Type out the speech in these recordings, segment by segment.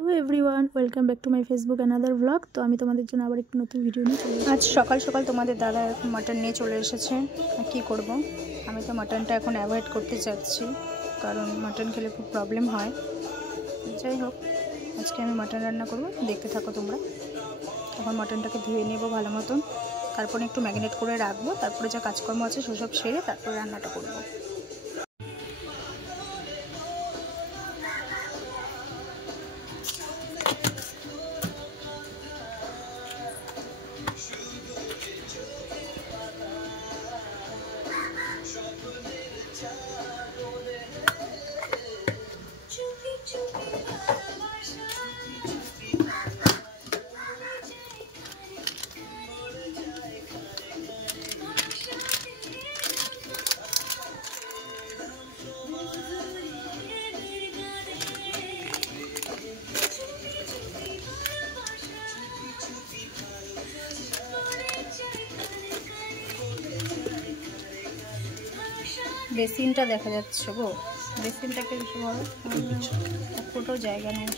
Hello everyone, welcome back to my Facebook another blog. তো আমি তোমাদের জন্য আবার একটু নতুন ভিডিও নিয়ে চলে এসেছি। আজ সকাল সকাল তোমাদের দাদা মাটন নিয়ে চলে এসেছে। আর কী করবো, আমি তো মাটনটা এখন অ্যাভয়েড করতে চাচ্ছি, কারণ মাটন খেলে খুব প্রবলেম হয়। যাই হোক, আজকে আমি মাটন রান্না করবো, দেখতে থাকো তোমরা। এখন মাটনটাকে ধুয়ে নেবো ভালো মতন, তারপরে একটু ম্যারিনেট করে রাখবো, তারপরে যা কাজকর্ম আছে সেসব সেরে তারপরে রান্নাটা করবো। বেসিনটা দেখা যাচ্ছে গো, বেসিনটাকে বেশি বড়, পুরো জায়গা নেই।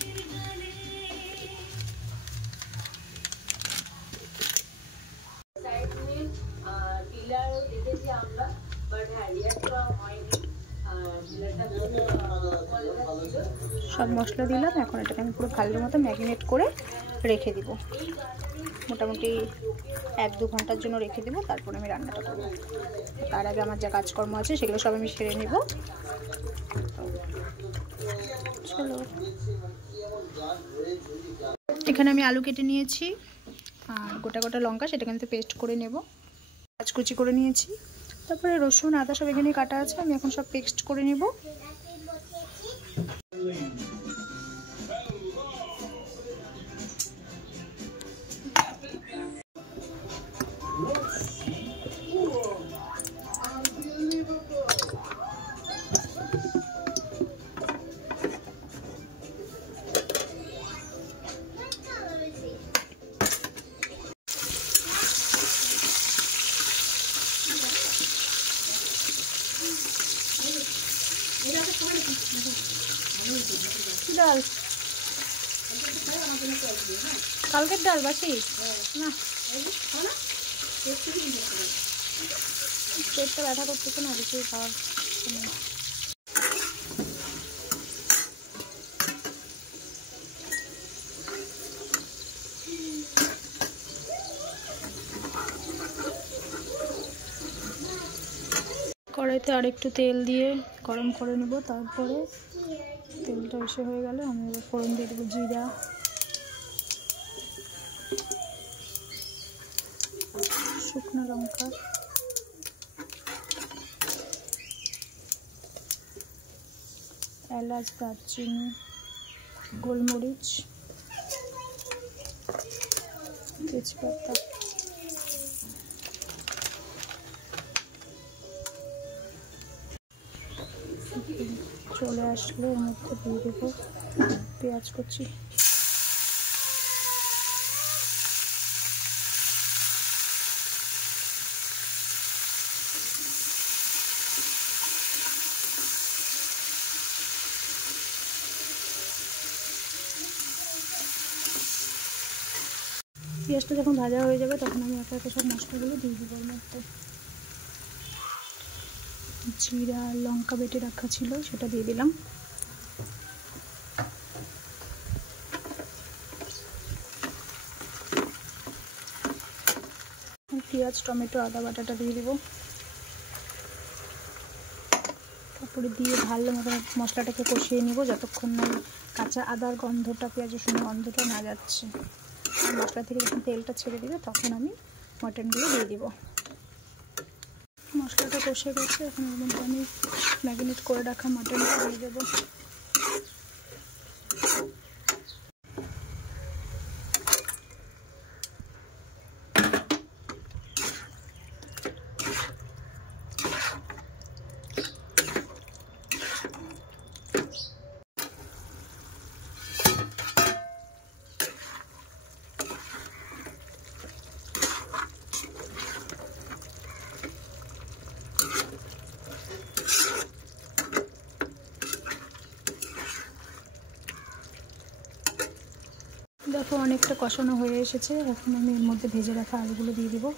সব মশলা দিলাম, এখন এটাকে আমি পুরো ভালোর মতো ম্যারিনেট করে রেখে দিব। মোটামুটি 1-2 ঘন্টার জন্য রেখে দেবো, তারপর আমি রান্নাটা করবো। তার আগে আমার যা কাজকর্ম আছে সেগুলো সব আমি সেরে নেব। চলো, এখানে আমি আলু কেটে নিয়েছি আর গোটা গোটা লঙ্কা, সেটাকে আমি তো পেস্ট করে নেব। পেঁয়াজ কুচি করে নিয়েছি, তারপরে রসুন আদা সব এখানে কাটা আছে, আমি এখন সব পেস্ট করে নেব। ডাল, কালকের ডাল বাসি না, পেটটা ব্যথা করতেছে না কিছু খাওয়ার সময়। কড়াইতে আর একটু তেল দিয়ে গরম করে নেব, তারপরে তেলটা এসে হয়ে গেলে আমি ফোড়ন দিয়ে দেবো জিরা, শুকনো লঙ্কা, এলাচ, দারচিনি, গোলমরিচ, তেজপাতা। চলে আসলে এর মধ্যে দিয়ে দেবো পেঁয়াজ কুচি। পেঁয়াজটা যখন ভাজা হয়ে যাবে তখন আমি একে একে সব মশলাগুলো দিয়ে দেবো। এর মধ্যে জিরা লঙ্কা বেটে রাখা ছিল সেটা দিয়ে দিলাম। পেঁয়াজ, টমেটো, আদা বাটাটা দিয়ে দেবো, তারপরে দিয়ে ভালো মতো মশলাটাকে কষিয়ে নিব যতক্ষণ না কাঁচা আদার গন্ধটা, পেঁয়াজের সঙ্গে গন্ধটা না যাচ্ছে। আর মশলা থেকে যখন তেলটা ছেড়ে দিবে তখন আমি মাটনগুলো দিয়ে দিব। মশলাটা কষে গেছে, এখন এর মধ্যে আমি ম্যারিনেট করে রাখা মাটনটা দিয়ে দেবো। দেখো অনেকটা কষানো হয়ে এসেছে, এখন আমি এর মধ্যে ভেজে রাখা আলুগুলো দিয়ে দেবো।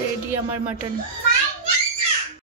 রেডি আমার মাটন।